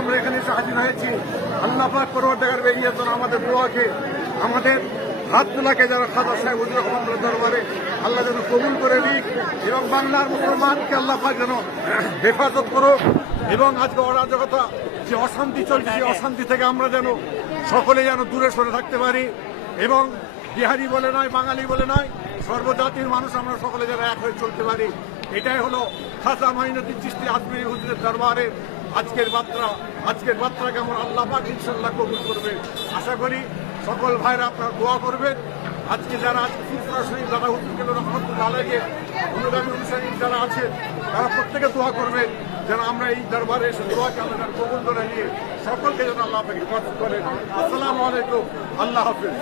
আমরা এখানে এসে হাজির হয়েছি। আল্লাহ পাক পরওয়ারদিগার বেরিয়ে যেন আমাদের দোয়াকে, আমাদের হাত তোলাকে যারা খাজা সাহেব হুজুর রহমাতুল্লাহ দরবারে আল্লাহ যেন কবুল করে দিক এবং বাংলার মুসলমানকে আল্লাহ পাক যেন হেফাজত করো এবং আজকে অরাজকতা যে অশান্তি চলছে সেই অশান্তি থেকে আমরা যেন সকলে যেন দূরে সরে থাকতে পারি এবং বিহারি বলে নয়, বাঙালি বলে নয়, সর্বজাতির মানুষ আমরা সকলে যেন এক হয়ে চলতে পারি। এটাই হলো খাজা মাইনুদ্দিন চিশতি আজমিরি হুজুরের দরবারের আজকের বার্তা কেমন আল্লাহ পাক ইনশাআল্লাহ কবুল করবে। আশা করি সকল ভাইরা আপনারা দোয়া করবেন। আজকে যারা ফুরফুরা শরীফ দাদা হুজুর রহমতুল্লাহ আলাইহির অনুগামী অনুসারী যারা আছে তারা প্রত্যেকে দোয়া করবেন যেন আমরা এই দরবারে এসে দোয়াকে আমরা কবুল করে নিয়ে সকলকে যেন আল্লাহ পাক হেফাজত করেন। আসসালামু আলাইকুম, আল্লাহ হাফেজ।